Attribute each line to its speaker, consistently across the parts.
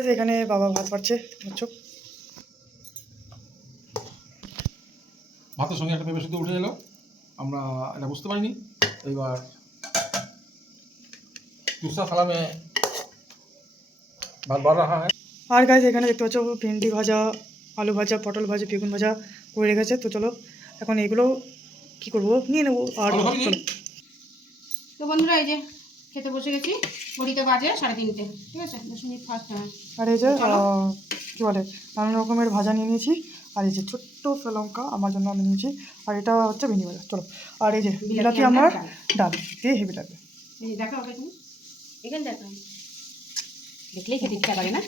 Speaker 1: এই যে এখানে বাবা ভাত পাচ্ছে পাচ্ছ
Speaker 2: ভাতের সঙ্গে একটা পেঁপে শুধু উঠে এলো। আমরা এটা বুঝতে পারিনি। এইবার দুসরা সালামে ভাত বার রাখা হয়।
Speaker 1: আর গাছ এখানে দেখতে পাচ্ছ ভেন্ডি ভাজা আলু ভাজা পটল ভাজা বেগুন ভাজা করে রেখেছে। তো চলো এখন এগুলো কি করব? নিয়ে নেব। আর
Speaker 3: তো বন্ধুরা এই যে খেতে বসে গেছি। ঘড়িতে বাজে সাড়ে তিনটে। ঠিক আছে? দশ মিনিট ফার্স্ট
Speaker 1: আর এই যে কী বলে নানান রকমের ভাজা নিয়ে নিয়েছি। আর এই যে ছোট্ট শ্রীলঙ্কা আমার জন্য আমি নিয়েছি। আর এটা হচ্ছে ভিনি ভাজা। চলো। আর এই যে বিলাতি
Speaker 3: আমার
Speaker 1: ডাল। দিয়ে হেভি লাগবে।
Speaker 3: দেখা হবে দেখো তুমি। এখানে দেখো দেখলেই খেতে ইচ্ছা করে না?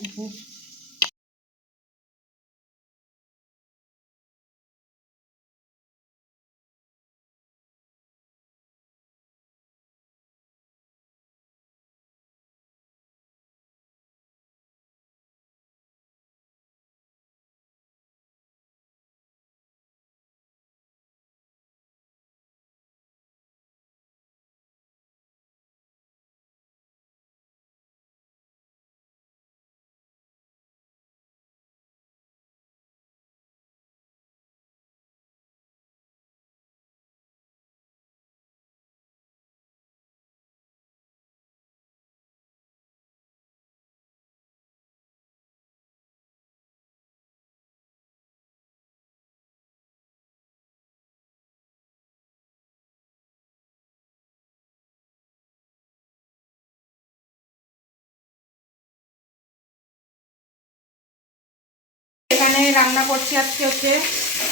Speaker 3: এখানে রান্না করছি আজকে হচ্ছে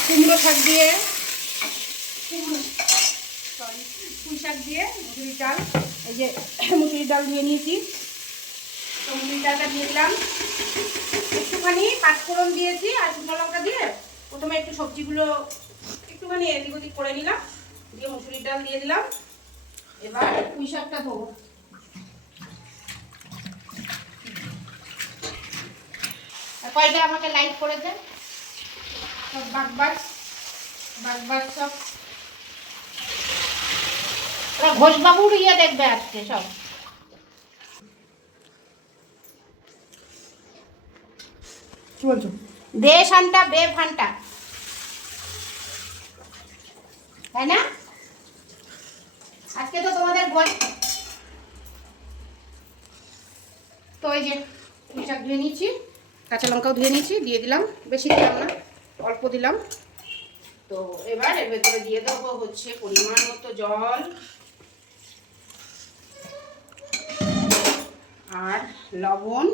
Speaker 3: কুমড়ো শাক দিয়ে। সরি পুঁই শাক দিয়ে মুসুরির ডাল। এই যে মুসুরির ডাল দিয়ে নিয়েছি। তো মুসুরির ডালটা দিয়ে দিলাম। একটুখানি পাঁচফোড়ন দিয়েছি আর শুকনো লঙ্কা দিয়ে প্রথমে একটু সবজিগুলো একটুখানি এদিক ওদিক করে নিলাম। দিয়ে মুসুরির ডাল দিয়ে দিলাম। এবার পুঁই শাকটা ধোবো। কয়টা আমাকে লাইক করেছে সব বাগবাজ বাগবাজ সব। ওরা ঘোষবাবুর ইয়ে দেখবে আজকে সব।
Speaker 1: কি বলছো?
Speaker 3: দেশ আনটা বে ফান্টা তাই না? আজকে তো তোমাদের ভোজ তো এই যে পুঁই শাক ধুয়ে নিয়েছি কাঁচা লঙ্কাও ধুয়ে নিয়েছি, দিয়ে দিলাম। বেশি দিলাম না, অল্প দিলাম। তো এবার এর ভেতরে দিয়ে দেবো হচ্ছে পরিমাণ মতো জল আর লবণ।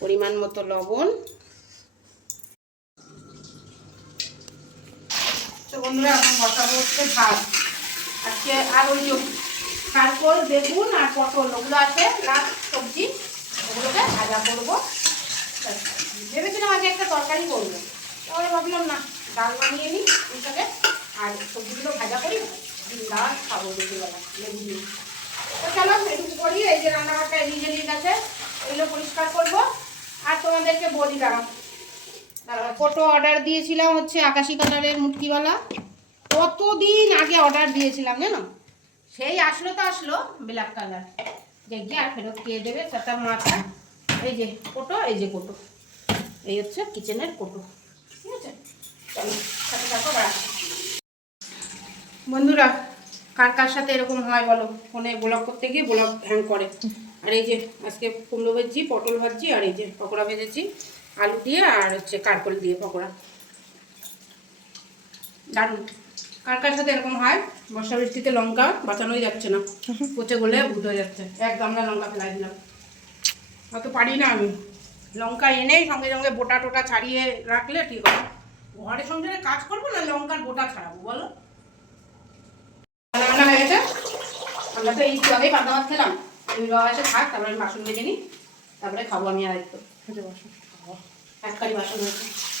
Speaker 3: পরিমাণ মতো লবণ। তো বন্ধুরা, এখন বসাবো হচ্ছে ভাত। আজকে আর ওই যে কারকল বেগুন আর পটল, ওগুলো আছে। লাস্ট সবজি। ওগুলোকে ভাজা করব। ভেবেছিলাম আজকে একটা তরকারি করব। তাহলে ভাবলাম, না, ডাল বানিয়ে নিই ওইটাকে আর সবজিগুলো ভাজা করি বিন্দাস খাব দুপুরবেলা, লেবু দিয়ে। তো চলো এটুকু করি, এই যে রান্নাঘরটা নিজে নিয়ে গেছে, এগুলো পরিষ্কার করব। আর তোমাদেরকে বলি, দাঁড়াও। ফটো অর্ডার দিয়েছিলাম হচ্ছে আকাশি কালারের মুটকিওয়ালা কতদিন আগে অর্ডার দিয়েছিলাম, জানো? সেই আসলো তো আসলো ব্ল্যাক কালার দেখি আর ফেরত দিয়ে দেবে তার মাথা, এই যে কোটো, এই যে কোটো। এই হচ্ছে কিচেনের কোটো। ঠিক আছে? চলো বন্ধুরা, কার কার সাথে এরকম হয় বলো? ফোনে ব্লগ করতে গিয়ে ব্লগ হ্যাং করে। আর এই যে, আজকে কুমড়ো ভাজছি, পটল ভাজছি, আর এই যে পকোড়া ভেজেছি, আলু দিয়ে আর হচ্ছে কারকল দিয়ে পকোড়া। দারুণ। কার কার সাথে এরকম হয়? বর্ষা বৃষ্টিতে লঙ্কা বাঁচানোই যাচ্ছে না। পচে গলে ভূত হয়ে যাচ্ছে। এক গামলা লঙ্কা ফেলাই দিলাম। অত পারি না আমি। লঙ্কা এনেই সঙ্গে সঙ্গে বোটা টোটা ছাড়িয়ে রাখলে ঠিক হবে। ঘরে সংসারে কাজ করব না লঙ্কার বোটা ছাড়াবো বলো? রান্না হয়ে গেছে। আমরা তো এই আগেই পান্তা ভাত খেলাম। তুমি বাবা এসে থাক তারপরে আমি বাসন মেজে নিই। তারপরে খাব আমি আর একটু।
Speaker 1: বসো।
Speaker 3: একটাই বাসন হয়েছে।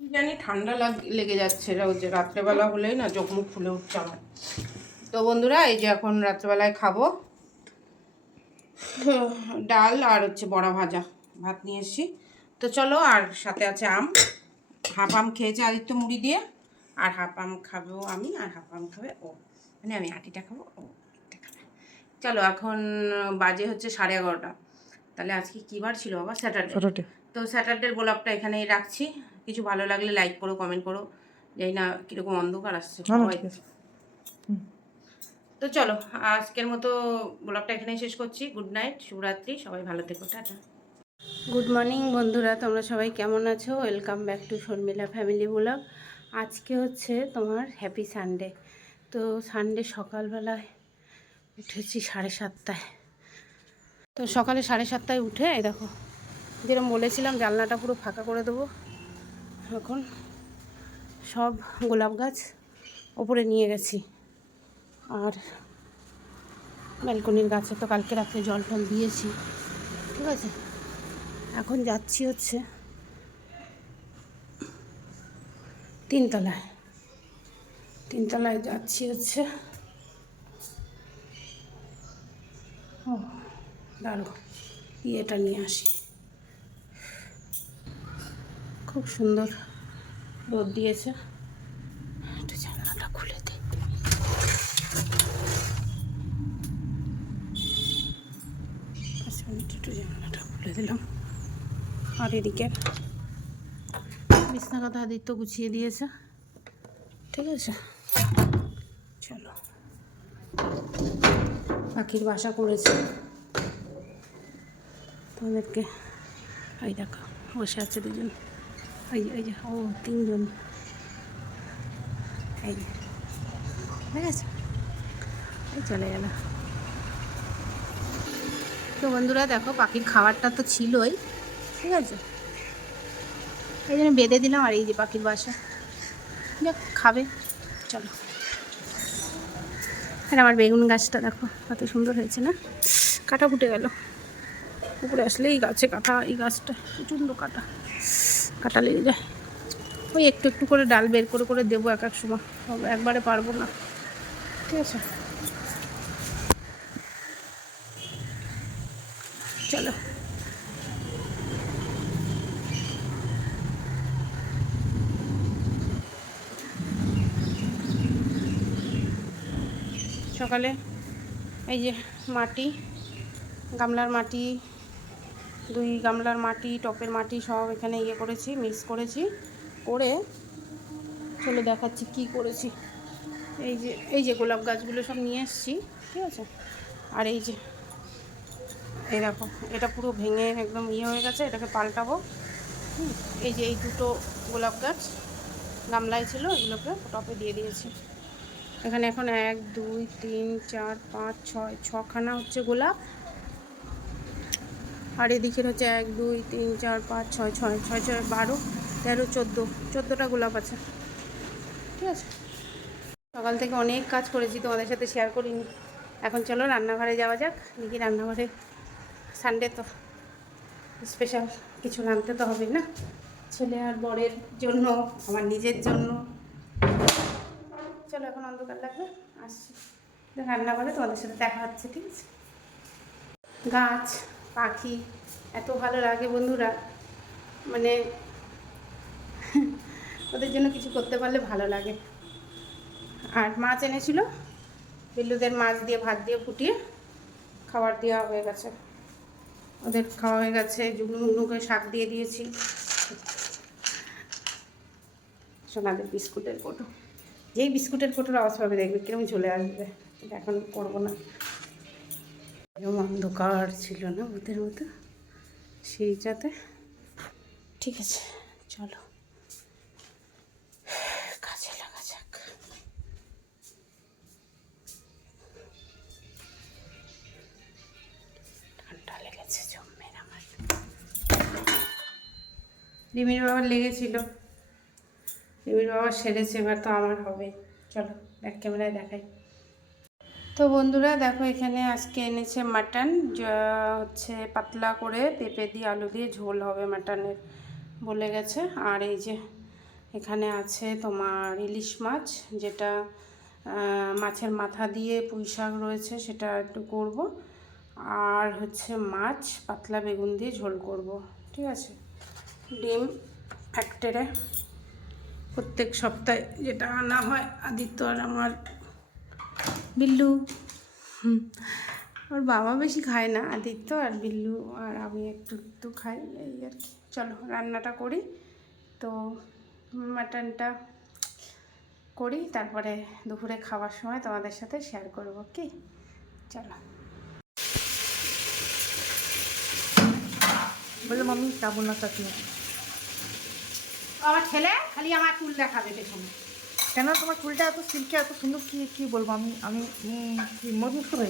Speaker 3: কি জানি ঠান্ডা লাগ- লেগে যাচ্ছে রোজ রাত্রেবেলা হলেই না চোখ মুখ ফুলে উঠছে আমার। তো বন্ধুরা এই যে এখন রাত্রেবেলায় খাব। ডাল আর হচ্ছে বড়া ভাজা ভাত নিয়ে এসেছি। তো চলো আর সাথে আছে আম। হাফ আম খেয়েছে আদিত্য মুড়ি দিয়ে আর হাফ আম খাব আমি আর হাফ আম খাবে ও। মানে আমি আটিটা খাব ও চলো এখন বাজে হচ্ছে সাড়ে এগারোটা। তাহলে আজকে কী বার ছিল বাবা? স্যাটারডে তো স্যাটারডের ব্লগটা এখানেই রাখছি। কিছু ভালো লাগলে লাইক করো কমেন্ট করো যাই না কীরকম অন্ধকার আসছে তো চলো আজকের মতো ব্লগটা এখানেই শেষ করছি। গুড নাইট শুভরাত্রি সবাই ভালো থেকো টাটা। গুড মর্নিং বন্ধুরা তোমরা সবাই কেমন আছো? Welcome back to Sharmila family blog আজকে হচ্ছে তোমার হ্যাপি সানডে তো সানডে সকালবেলায় উঠেছি সাড়ে সাতটায়। তো সকালে সাড়ে সাতটায় উঠে দেখো যেরকম বলেছিলাম জানলাটা পুরো ফাঁকা করে দেবো। এখন সব গোলাপ গাছ ওপরে নিয়ে গেছি। আর ব্যালকনির গাছে তো কালকে রাত্রে জল টল দিয়েছি। ঠিক আছে? এখন যাচ্ছি হচ্ছে তিনতলায়। তিনতলায় যাচ্ছি হচ্ছে ও দাঁড়ো ইয়েটা নিয়ে আসি। খুব সুন্দর রোদ দিয়েছে। একটু জানলাটা খুলে দিই। একটু জানলাটা খুলে দিলাম। আর এদিকে বিছনা কথা আদিত্য গুছিয়ে দিয়েছে। ঠিক আছে? চলো। পাখির বাসা করেছে। তোমাদেরকে, এই দেখো, বসে আছে দুজন। এই এই যে ও তিনজন এই ঠিক আছে চলে গেল তো বন্ধুরা, দেখো পাখির খাবারটা তো ছিলই। ঠিক আছে? এই জন্য বেঁধে দিলাম আর এই যে পাখির বাসা। দেখ, খাবে। চলো। আর আমার বেগুন গাছটা দেখো, কত সুন্দর হয়েছে না? কাটা ফুটে গেল। উপরে আসলে এই গাছে কাটা, এই গাছটা প্রচণ্ড কাটা। কাটা লেগে যায়। ওই একটু একটু করে ডাল বের করে করে দেবো এক এক সময়। একবারে পারব না। ঠিক আছে? চলো। সকালে এই যে মাটি, গামলার মাটি দুই গামলার মাটি, টপের মাটি সব এখানে ইয়ে করেছি, মিক্স করেছি, করে চলো দেখাচ্ছি কি করেছি। এই যে এই যে গোলাপ গাছগুলো সব নিয়ে এসেছি, ঠিক আছে? আর এই যে, এই দেখো, এটা পুরো ভেঙে একদম ইয়ে হয়ে গেছে, এটাকে পাল্টাবো। এই যে এই দুটো গোলাপ গাছ গামলায় ছিল, এগুলোকে টপে দিয়ে দিয়েছি। এখানে এখন এক, দুই, তিন, চার, পাঁচ, ছয়, ছখানা হচ্ছে গোলাপ। আর এদিকের হচ্ছে এক, দুই, তিন, চার, পাঁচ, ছয় ছয় ছয় ছয়, বারো, তেরো, চোদ্দ, চোদ্দোটা গোলাপ আছে। ঠিক আছে? সকাল থেকে অনেক কাজ করেছি, তোমাদের সাথে শেয়ার করিনি। এখন চলো রান্নাঘরে যাওয়া যাক। দেখি রান্নাঘরে সানডে তো স্পেশাল কিছু রাঁধতে তো হবে না। ছেলে আর বরের জন্য, আমার নিজের জন্য। চলো এখন অন্ধকার লাগবে, আসছি। রান্নাঘরে তোমাদের সাথে দেখা হচ্ছে, ঠিক আছে? গাছ। পাখি, এত ভালো লাগে বন্ধুরা। মানে ওদের জন্য কিছু করতে পারলে ভালো লাগে। আর মাছ এনেছিল, বিল্লুদের মাছ দিয়ে, ভাত দিয়ে ফুটিয়ে খাবার দেওয়া হয়ে গেছে। ওদের খাওয়া হয়ে গেছে, জুগনু শাক দিয়ে দিয়েছি। সোনাদের বিস্কুটের কোটো। যেই বিস্কুটের কোটোর আওয়াজ পাবে দেখবে কীরকম চলে আসবে। এটা এখন করব না। এরকম অন্ধকার ছিল না ভূতের মতো। সেইটাতে ঠিক আছে চলো। কাজে লাগা যাক। ঠান্ডা লেগেছে জম্মের আমার। রিমির বাবার লেগেছিল। রিমির বাবা সেরেছে এবার তো আমার হবে। চলো ব্যাক ক্যামেরায় দেখাই। তো বন্ধুরা দেখো এখানে আজকে এনেছে মাটন হচ্ছে পাতলা করে পেঁপে দিয়ে আলু দিয়ে ঝোল হবে মাটনের বলে গেছে। আর এই যে এখানে আছে তোমার ইলিশ মাছ, যেটা মাছের মাথা দিয়ে পুঁই শাক রয়েছে সেটা একটু করব। আর হচ্ছে মাছ, পাতলা বেগুন দিয়ে ঝোল করব, ঠিক আছে? ডিম এক প্রত্যেক সপ্তাহে যেটা আনা হয়, আদিত্য আর আমার বিল্লু। ওর বাবা বেশি খায় না আদিত্য আর বিল্লু। আর আমি একটু একটু খাই এই আর কি। চলো রান্নাটা করি। তো মাটনটা করি তারপরে দুপুরে খাওয়ার সময় তোমাদের সাথে শেয়ার করব কি চলো।
Speaker 1: বললাম আমি কেমন না চাচ্ছি
Speaker 3: আমার ছেলে খালি আমার চুল দেখাবে পেছনে।
Speaker 1: কেন তোমার চুলটা এত সিল্কি এত সুন্দর? কি কি বলব আমি? আমি মজবুত করে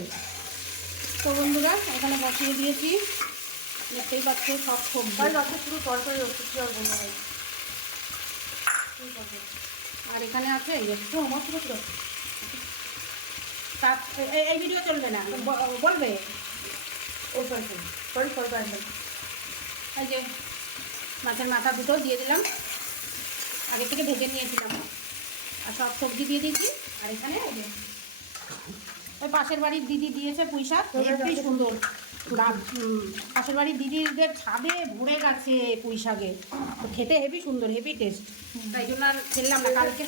Speaker 3: তো বন্ধুরা এখানে বসিয়ে দিয়েছি। দেখতেই পাচ্ছ সব সবজি।
Speaker 1: রাতে শুধু তরকারি কি আর বলব ভাই?
Speaker 3: আর এখানে আছে তো আমার ছোটো এই- ভিডিও চলবে না বলবে?
Speaker 1: ও সরি সরি সরি
Speaker 3: এই যে মাছের মাথা দুটো দিয়ে দিলাম। আগে থেকে ভেজে নিয়েছিলাম। আর সব সবজি দিয়ে দিয়েছি। আর এখানে ওই পাশের বাড়ির দিদি দিয়েছে শাক। হেবি সুন্দর। পাশের বাড়ির দিদিদের ছাদে ভরে গেছে পুঁই শাকে তো খেতে হেভি সুন্দর হেভি টেস্ট তাই জন্য আর খেললাম না। কালকে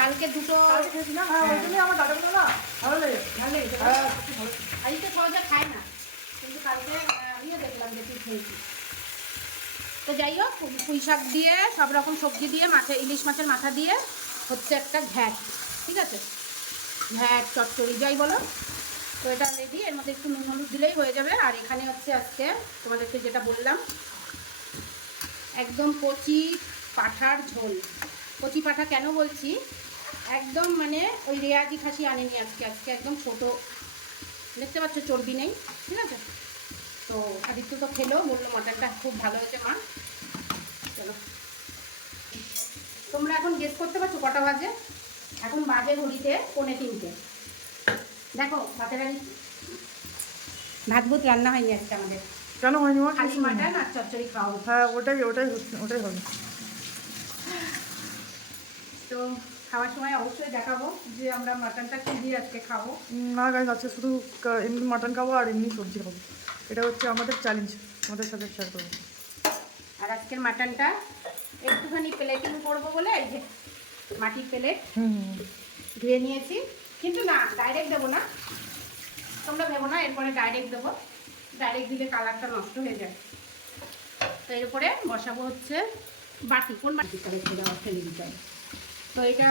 Speaker 3: কালকে দুটো
Speaker 1: কালকে খেয়েছিলাম হ্যাঁ? হ্যাঁ।
Speaker 3: আজকে সহজে খায় না। কিন্তু কালকে আমিও দেখলাম যে তুই খেয়েছি। তো যাই হোক পুঁই শাক দিয়ে সব রকম সবজি দিয়ে মাছে ইলিশ মাছের মাথা দিয়ে হচ্ছে একটা ঘ্যাট, ঠিক আছে? ঘ্যাট, চচ্চড়ি, যাই বলো। তো এটা রেডি এর মধ্যে একটু নুন হলুদ দিলেই হয়ে যাবে। আর এখানে হচ্ছে আজকে তোমাদেরকে যেটা বললাম, একদম কচি পাঠার ঝোল। কচি পাঠা কেন বলছি? একদম মানে ওই রেয়াজি খাসি আনেনি আজকে। আজকে একদম ছোটো। দেখতে পাচ্ছ চর্বি নেই, ঠিক আছে? তো আদিত্য তো খেলো, বলল মাটনটা খুব ভালো হয়েছে মা। চলো। তোমরা এখন গেস করতে পারছ কটা বাজে? এখন বাজে ঘড়িতে পৌনে তিনটে। দেখো ভাতের ভাত ভুত রান্না হয়নি আজকে আমাদের।
Speaker 1: কেন হয়নি
Speaker 3: খালি মাটন আর চচ্চড়ি খাওয়া
Speaker 1: হ্যাঁ ওটাই ওটাই ওটাই হবে।
Speaker 3: তো খাওয়ার সময় অবশ্যই দেখাবো যে আমরা মাটনটা কী দিয়ে আজকে খাব।
Speaker 1: না গাইজ আজকে শুধু এমনি মাটন খাব আর এমনি সবজি খাব। এটা হচ্ছে আমাদের চ্যালেঞ্জ আমাদের সাথে শেয়ার করব।
Speaker 3: আর আজকের মাটনটা একটুখানি প্লেটিং করব বলে এই যে মাটির প্লেট ধুয়ে নিয়েছি। কিন্তু না ডাইরেক্ট দেবো না। তোমরা ভেবো না এরপরে ডাইরেক্ট দেবো। ডাইরেক্ট দিলে কালারটা নষ্ট হয়ে যায় তো এর উপরে বসাবো হচ্ছে বাটি। কোন বাটিটা রেখে দেওয়া ফেলে দিতে হবে। তো এটা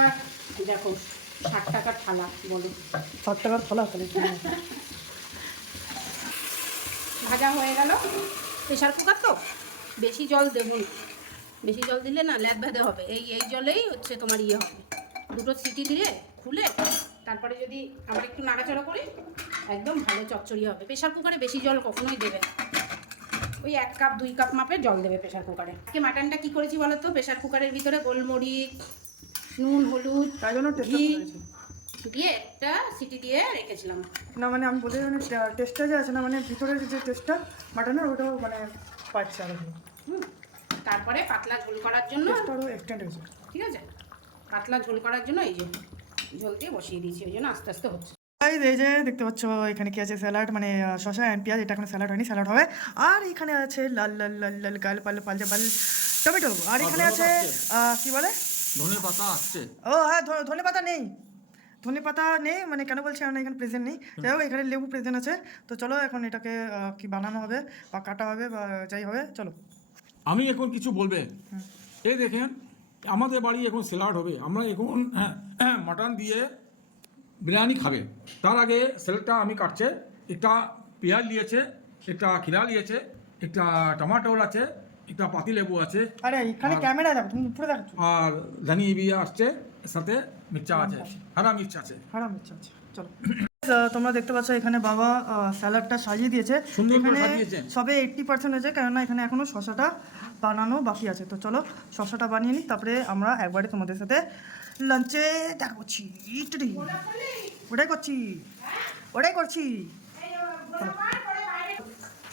Speaker 3: দেখো ষাট টাকার থালা বলো।
Speaker 1: ষাট টাকার থালা তাহলে হ্যাঁ।
Speaker 3: ভাজা হয়ে গেল। প্রেশার কুকার তো? বেশি জল দেবো না। বেশি জল দিলে না ল্যাদ ভেদে হবে। এই এই জলেই হচ্ছে তোমার ইয়ে হবে। দুটো সিটি দিয়ে খুলে তারপরে যদি আবার একটু নাড়াচাড়া করি একদম ভালো চচ্চড়ি হবে। প্রেশার কুকারে বেশি জল কখনোই দেবে না। ওই এক কাপ দুই কাপ মাপে জল দেবে প্রেশার কুকারে। আজকে মাটনটা কী করেছি বলো তো প্রেশার কুকারের ভিতরে গোলমরিচ নুন হলুদ
Speaker 1: তাই জন্য টেস্টটা
Speaker 3: ঘি দিয়ে একটা সিটি দিয়ে রেখেছিলাম।
Speaker 1: না মানে আমি বলতে মানে টেস্টটা যে আছে না মানে ভিতরের যে টেস্টটা মাটনের ওটাও মানে পাচ্ছে আরও।
Speaker 3: হুম। তারপরে পাতলা ঝোল করার জন্য ঠিক আছে? পাতলা ঝোল করার জন্য এই যে ঝোল দিয়ে বসিয়ে দিয়েছি ওই জন্য আস্তে আস্তে হচ্ছে।
Speaker 1: গাইজ এই যে দেখতে পাচ্ছ এখানে কি আছে? স্যালাড মানে শসা অ্যান্ড পেঁয়াজ এটা এখনও স্যালাড হয়নি স্যালাড হবে। আর এখানে আছে লাল লাল লাল লাল গাল পাল পালজা পাল টমেটো। আর এখানে আছে কি বলে?
Speaker 2: ধনে পাতা আসছে
Speaker 1: ও হ্যাঁ ধনে পাতা নেই। ধনে পাতা নেই মানে কেন বলছি আমরা এখানে প্রেজেন্ট নেই? যাই হোক এখানে লেবু প্রেজেন্ট আছে। তো চলো এখন এটাকে কি বানানো হবে বা কাটা হবে বা যাই হবে চলো।
Speaker 2: আমি এখন কিছু বলবে? এই দেখেন আমাদের বাড়ি এখন স্যালাড হবে। আমরা এখন হ্যাঁ, মাটন দিয়ে বিরিয়ানি খাবে। তার আগে স্যালাডটা আমি কাটছে। একটা পেঁয়াজ নিয়েছে একটা খিরা নিয়েছে একটা টমাটোর আছে একটা পাতি লেবু আছে।
Speaker 1: আরে এখানে
Speaker 2: আর-
Speaker 1: ক্যামেরা দেখো তুমি উপরে দেখো
Speaker 2: আর ধনি বিয়ে আসছে সাথে মির্চা আছে। হারা মির্চা আছে।
Speaker 1: হারাম ইচ্ছা আছে চলো। তোমরা দেখতে পাচ্ছ এখানে বাবা স্যালাডটা সাজিয়ে দিয়েছে। এখানে সবে এইট্টি পার্সেন্ট হয়েছে কেননা এখানে এখনও শশাটা বানানো বাকি আছে। তো চলো শশাটা বানিয়ে নিই তারপরে আমরা একবারে তোমাদের সাথে লাঞ্চে দেখা করছি। ওটাই করছি। ওটাই করছি।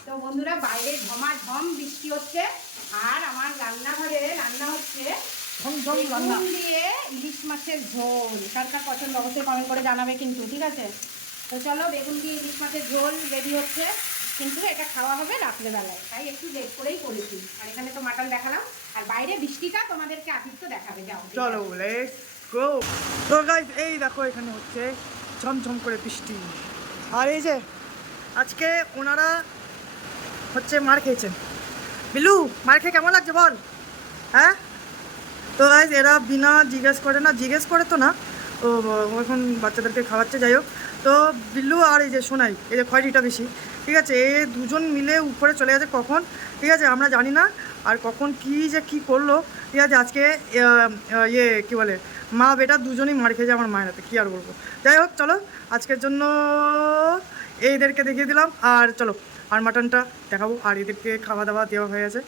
Speaker 3: তো বন্ধুরা বাইরে ঝমাঝম বৃষ্টি হচ্ছে আর আমার রান্নাঘরে রান্না হচ্ছে দিয়ে ইলিশ মাছের ঝোল। কার কার পছন্দ অবশ্যই কমেন্ট করে জানাবে কিন্তু ঠিক আছে? তো চলো বেগুন দিয়ে ইলিশ মাছের ঝোল রেডি হচ্ছে। কিন্তু এটা খাওয়া হবে রাত্রেবেলায়, তাই একটু লেট করেই করেছি। আর এখানে তো মাটন দেখালাম। আর বাইরে বৃষ্টিটা তোমাদেরকে আতিথ্য দেখাবে, যাও।
Speaker 1: চলো গো তো গাইস এই দেখো এখানে হচ্ছে ঝমঝম করে বৃষ্টি। আর এই যে, আজকে ওনারা হচ্ছে মার খেয়েছেন। বিলু মার খেয়ে কেমন লাগছে বল? হ্যাঁ? তো গাইজ এরা বিনা জিজ্ঞেস করে না, জিজ্ঞেস করে তো না। ও এখন বাচ্চাদেরকে খাওয়াচ্ছে, যাই হোক। তো বিল্লু আর এই যে সোনাই এই যে খয়রিটা বেশি ঠিক আছে? এ দুজন মিলে উপরে চলে গেছে কখন? ঠিক আছে আমরা জানি না আর কখন কি যে কি করল। ঠিক আছে আজকে ইয়ে কি বলে মা বেটা দুজনেই মার খেয়েছে আমার মায়ের হাতে কী আর বলব? যাই হোক চলো আজকের জন্য এইদেরকে দেখিয়ে দিলাম। আর চলো আর মাটনটা দেখাবো। আর এদেরকে খাওয়া দাওয়া দেওয়া হয়ে গেছে।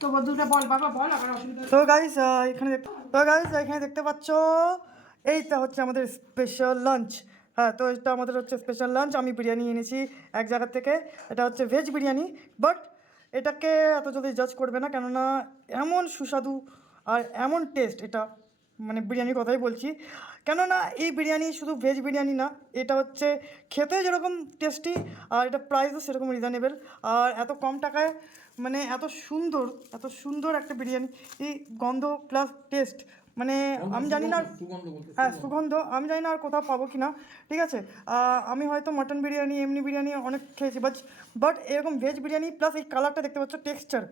Speaker 3: তো বন্ধুরা বল বাবা বল আবার অসুবিধা
Speaker 1: তো গাইস এখানে দেখ- তো গাইস এখানে দেখতে পাচ্ছ এইটা হচ্ছে আমাদের স্পেশাল লাঞ্চ হ্যাঁ তো এটা আমাদের হচ্ছে স্পেশাল লাঞ্চ আমি বিরিয়ানি এনেছি এক জায়গা থেকে। এটা হচ্ছে ভেজ বিরিয়ানি। বাট এটাকে এত জলদি জাজ করবে না, কেননা এমন সুস্বাদু আর এমন টেস্ট এটা মানে বিরিয়ানির কথাই বলছি। কেননা এই বিরিয়ানি শুধু ভেজ বিরিয়ানি না, এটা হচ্ছে খেতে যেরকম টেস্টি আর এটা প্রাইসও সেরকম রিজনেবল আর এত কম টাকায় মানে এত সুন্দর এত সুন্দর একটা বিরিয়ানি, এই গন্ধ প্লাস টেস্ট মানে আমি জানি না আর- হ্যাঁ সুগন্ধ আমি জানি না আর কোথাও পাবো কি না ঠিক আছে? আমি হয়তো মাটন বিরিয়ানি এমনি বিরিয়ানি অনেক খেয়েছি বাট বাট এরকম ভেজ বিরিয়ানি প্লাস এই কালারটা দেখতে পাচ্ছ টেক্সচার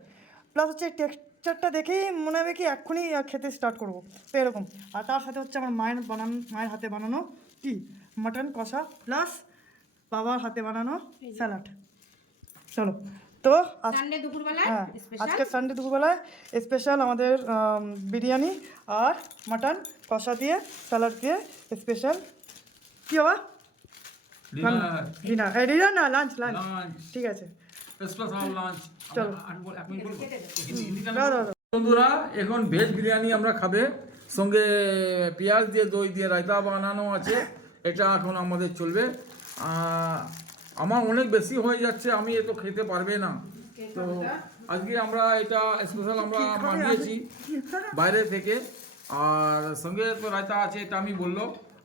Speaker 1: প্লাস হচ্ছে এই টেক্সচারটা দেখেই মনে হবে কি এক্ষুনি খেতে স্টার্ট করব। তো এরকম। আর তার সাথে হচ্ছে আমার মায়ের বানানো মায়ের হাতে বানানো কি? মাটন কষা প্লাস বাবার হাতে বানানো স্যালাড চলো। তো
Speaker 3: সানডে দুপুরবেলা
Speaker 1: হ্যাঁ আজকে সানডে দুপুরবেলায় স্পেশাল আমাদের বিরিয়ানি আর মাটন কষা দিয়ে স্যালাড দিয়ে স্পেশাল কি বাবা?
Speaker 2: ডিনার
Speaker 1: ডিনার ডিনার না লাঞ্চ লাঞ্চ ঠিক আছে।
Speaker 2: বন্ধুরা এখন ভেজ বিরিয়ানি আমরা খাবে। সঙ্গে পেঁয়াজ দিয়ে দই দিয়ে রায়তা বানানো আছে। এটা এখন আমাদের চলবে। আহ, আমার অনেক বেশি হয়ে যাচ্ছে আমি এ তো খেতে পারবে না। তো আজকে আমরা এটা স্পেশাল আমরা বানিয়েছি বাইরে থেকে। আর সঙ্গে তো রায়তা আছে এটা আমি বলল।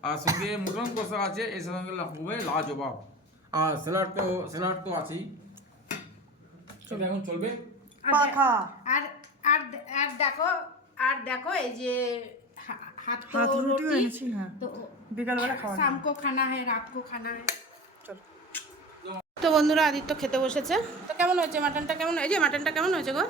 Speaker 2: আর সঙ্গে মটন কষা আছে এর সঙ্গে হবে লাজবাব। আর স্যালাড তো স্যালাড তো আছেই। সেটা এখন চলবে।
Speaker 3: আর আর আর আর দেখো আর দেখো এই যে হাত রুটি
Speaker 1: হ্যাঁ।
Speaker 3: তো
Speaker 1: বিকালবেলা খাওয়া
Speaker 3: শাম কো খানা है রাত কো খানা है
Speaker 1: চলো
Speaker 3: তো বন্ধুরা আদিত্য খেতে বসেছে। তো কেমন হয়েছে মাটনটা কেমন হয়েছে? মাটনটা কেমন হয়েছে গো?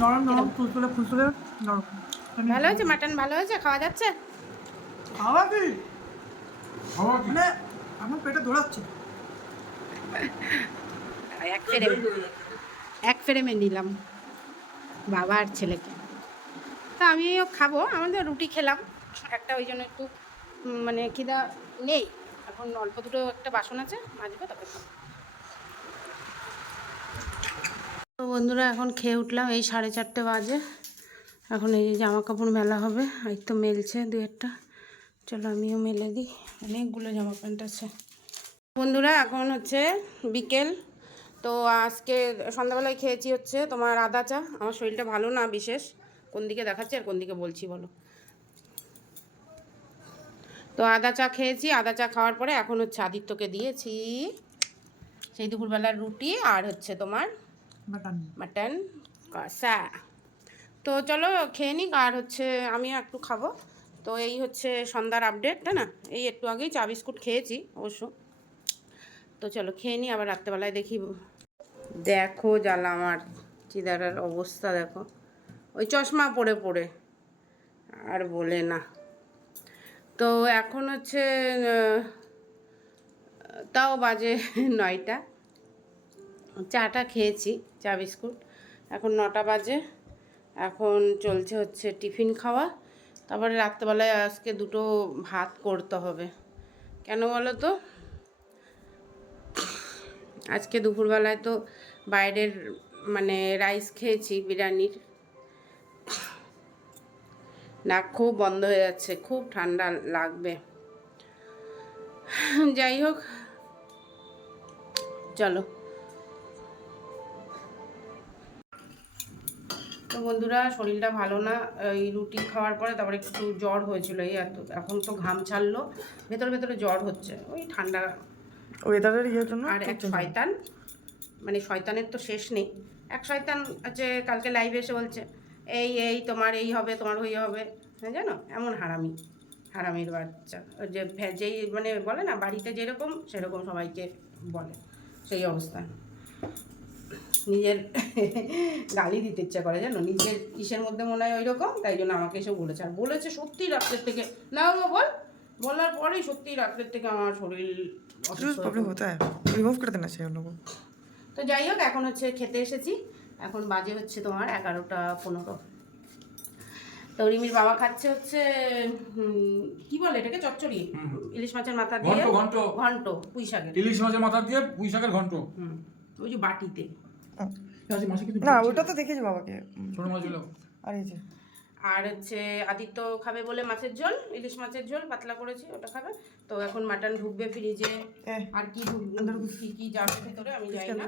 Speaker 1: নরম নরম ফুলফুলে ফুলফুলে নরম।
Speaker 3: ভালো হয়েছে? মাটন ভালো হয়েছে? খাওয়া যাচ্ছে?
Speaker 1: খাওয়া কি?
Speaker 2: খাওয়া?
Speaker 1: মানে আমার পেটে দৌড়াচ্ছে।
Speaker 3: এক এক ফ্রেমে নিলাম বাবা আর ছেলেকে। তা আমিও খাব আমাদের রুটি খেলাম। একটা ওই জন্য একটু মানে খিদা নেই। এখন অল্প দুটো একটা বাসন আছে, মাজবো খাব। তো বন্ধুরা, এখন খেয়ে উঠলাম, এই সাড়ে চারটে বাজে। এখন এই যে জামা কাপড় মেলা হবে এই তো মেলছে দু একটা। চলো আমিও মেলে দিই, অনেকগুলো জামা প্যান্ট আছে। বন্ধুরা, এখন হচ্ছে বিকেল। তো আজকে সন্ধ্যাবেলায় খেয়েছি হচ্ছে তোমার আদা চা। আমার শরীরটা ভালো না বিশেষ। কোন দিকে দেখাচ্ছি আর কোন দিকে বলছি বলো। তো আদা চা খেয়েছি। আদা চা খাওয়ার পরে এখন হচ্ছে আদিত্যকে দিয়েছি সেই দুপুরবেলার রুটি আর হচ্ছে তোমার
Speaker 1: মাটন
Speaker 3: মাটন কষা। তো চলো খেয়ে নিক আর হচ্ছে আমিও একটু খাব। তো এই হচ্ছে সন্ধ্যার আপডেট তাই না? এই একটু আগেই চা বিস্কুট খেয়েছি অবশ্য। তো চলো খেয়ে নিই, আবার রাত্রেবেলায় দেখি। দেখো জ্বালা আমার চিদারার অবস্থা দেখো। ওই চশমা পরে পরে, আর বলে না। তো এখন হচ্ছে তাও বাজে নয়টা। চাটা খেয়েছি, চা, বিস্কুট। এখন নটা বাজে, এখন চলছে হচ্ছে টিফিন খাওয়া। তারপরে রাত্রেবেলায় আজকে দুটো ভাত করতে হবে। কেন বলো তো? আজকে দুপুরবেলায় তো বাইরের মানে রাইস খেয়েছি, বিরিয়ানির। নাক খুব বন্ধ হয়ে যাচ্ছে, খুব ঠান্ডা লাগবে। যাই হোক, চলো। তো বন্ধুরা, শরীরটা ভালো না, এই রুটি খাওয়ার পরে তারপরে একটু জ্বর হয়েছিল, এই এত, এখন তো ঘাম ছাড়লো, ভেতরে ভেতরে জ্বর হচ্ছে, ওই ঠান্ডা
Speaker 1: ওয়েদারের ইয়ের জন্য
Speaker 3: আর এক শয়তান। মানে শয়তানের তো শেষ নেই। এক শয়তান আছে কালকে লাইভে এসে বলছে এই এই তোমার এই হবে তোমার ওই হবে। হ্যাঁ জানো? এমন হারামি। হারামির বাচ্চা। যে যেই মানে বলে না বাড়িতে যেরকম সেরকম সবাইকে বলে। সেই অবস্থা। নিজের গালি দিতে ইচ্ছা করে জানো? নিজের ইসের মধ্যে মনে হয় ওই রকম তাই জন্য আমাকে এসে বলেছে। আর বলেছে সত্যি রাত্রের থেকে। না বল। বলার পরেই সত্যি রাত্রের থেকে আমার শরীর অসুস্থ
Speaker 1: প্রবলেম হতে হয় রিমুভ করে দেন আছে লোক
Speaker 3: তো যাই হোক এখন হচ্ছে খেতে এসেছি। এখন বাজে হচ্ছে তোমার এগারোটা পনেরো। তো রিমির বাবা খাচ্ছে হচ্ছে কি বলে এটাকে? চচ্চড়ি? ইলিশ মাছের মাথা দিয়ে?
Speaker 2: ঘন্ট ঘন্ট।
Speaker 3: পুঁই শাকের।
Speaker 2: ইলিশ মাছের মাথা দিয়ে পুঁই শাকের ঘন্ট।
Speaker 3: ওই যে বাটিতে।
Speaker 1: না ওটা তো দেখেছি বাবাকে।
Speaker 2: ছোট মাছ
Speaker 1: আর এই যে।
Speaker 3: আর হচ্ছে আদিত্য খাবে বলে মাছের ঝোল ইলিশ মাছের ঝোল পাতলা করেছি ওটা খাবে। তো এখন মাটন ঢুকবে ফ্রিজে আর কি কি কি যাবে ভেতরে আমি জানি না।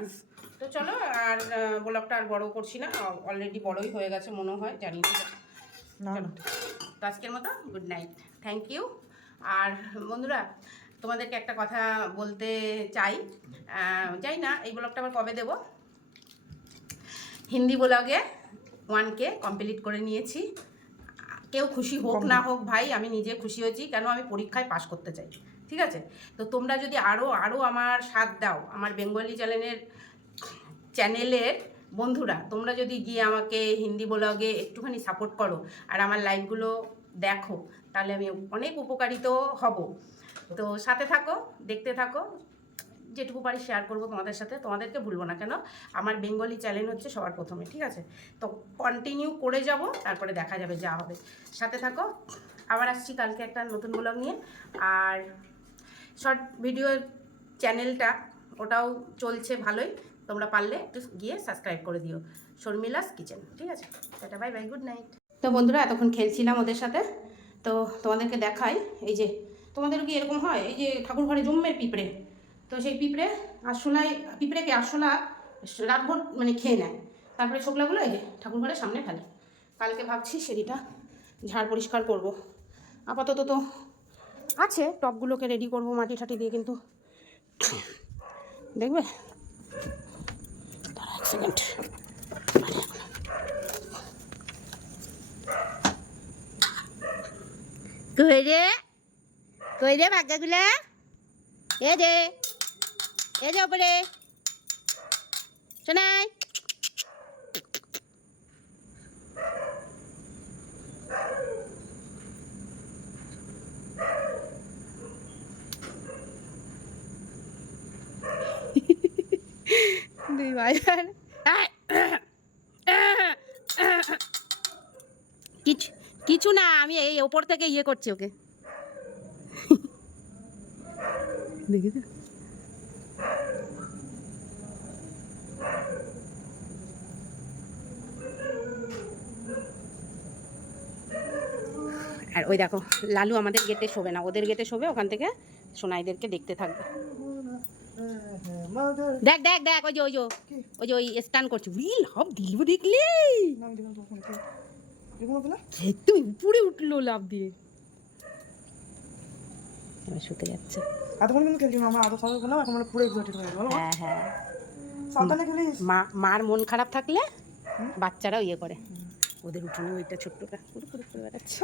Speaker 3: তো চলো আর ব্লগটা আর বড় করছি না। অলরেডি বড়ই হয়ে গেছে মনে হয় জানি না। চলো। তো আজকের মতো গুড নাইট থ্যাংক ইউ আর বন্ধুরা তোমাদেরকে একটা কথা বলতে চাই। যাই না এই ব্লগটা আবার কবে দেবো? হিন্দি ব্লগে ওয়ানকে কমপ্লিট করে নিয়েছি। কেউ খুশি হোক না হোক ভাই আমি নিজে খুশি হয়েছি কেন আমি পরীক্ষায় পাশ করতে চাই? ঠিক আছে? তো তোমরা যদি আরও আরও আমার সাথ দাও আমার বেঙ্গলি চ্যানেলের চ্যানেলের বন্ধুরা তোমরা যদি গিয়ে আমাকে হিন্দি ব্লগে একটুখানি সাপোর্ট করো আর আমার লাইভগুলো দেখো তাহলে আমি অনেক উপকারিত হব। তো সাথে থাকো দেখতে থাকো যেটুকু পারি শেয়ার করব তোমাদের সাথে। তোমাদেরকে ভুলবো না কেন? আমার বেঙ্গলি চ্যানেল হচ্ছে সবার প্রথমে, ঠিক আছে? তো কন্টিনিউ করে যাব, তারপরে দেখা যাবে যা হবে। সাথে থাকো। আবার আসছি কালকে একটা নতুন ব্লগ নিয়ে। আর শর্ট ভিডিও চ্যানেলটা ওটাও চলছে ভালোই। তোমরা পারলে একটু গিয়ে সাবস্ক্রাইব করে দিও। শর্মিলাস কিচেন, ঠিক আছে? Tata bye bye good night তো বন্ধুরা, এতক্ষণ খেলছিলাম ওদের সাথে। তো তোমাদেরকে দেখাই, এই যে তোমাদের কি এরকম হয়? এই যে ঠাকুর ঘরে জম্মের পিঁপড়ে। তো সেই পিঁপড়ে আরশোলায়, পিঁপড়েকে আরশোলা রাতভর মানে খেয়ে নেয়। তারপরে ছোকলাগুলো এই যে ঠাকুর ঘরের সামনে ফেলে। কালকে ভাবছি সেদিটা ঝাড় পরিষ্কার করব। আপাতত তো আছে, টপগুলোকে রেডি করব মাটি ঠাটি দিয়ে কিন্তু। দেখবে? এক সেকেন্ড কই রে? কই রে ভাগ্যাগুলা এ যে এ শোনাই। দুই কিছু কিছু না আমি এই ওপর থেকে ইয়ে করছি ওকে। দেখি আর ওই দেখো লালু আমাদের গেটে শোবে না ওদের গেটে শোবে ওখান থেকে সোনাইদেরকে দেখতে থাকবে। দেখ দেখ দেখ ওই যে ওই যে ওই যে ওই স্টান করছে। উই লাভ দিল দেখলি? একদম উপরে উঠল লাভ দিয়ে। এবার শুতে যাচ্ছে।
Speaker 1: এতক্ষণ কিন্তু খেলছিলাম আমরা আদৌ সবাই বললাম এখন আমরা পুরো এক্সাইটেড হয়ে গেল
Speaker 3: হ্যাঁ হ্যাঁ।
Speaker 1: সাবধানে খেলিস।
Speaker 3: মা মার মন খারাপ থাকলে বাচ্চারাও ইয়ে করে। ওদের উঠোনে ওইটা ছোট্টটা পুরো করে বেড়াচ্ছে।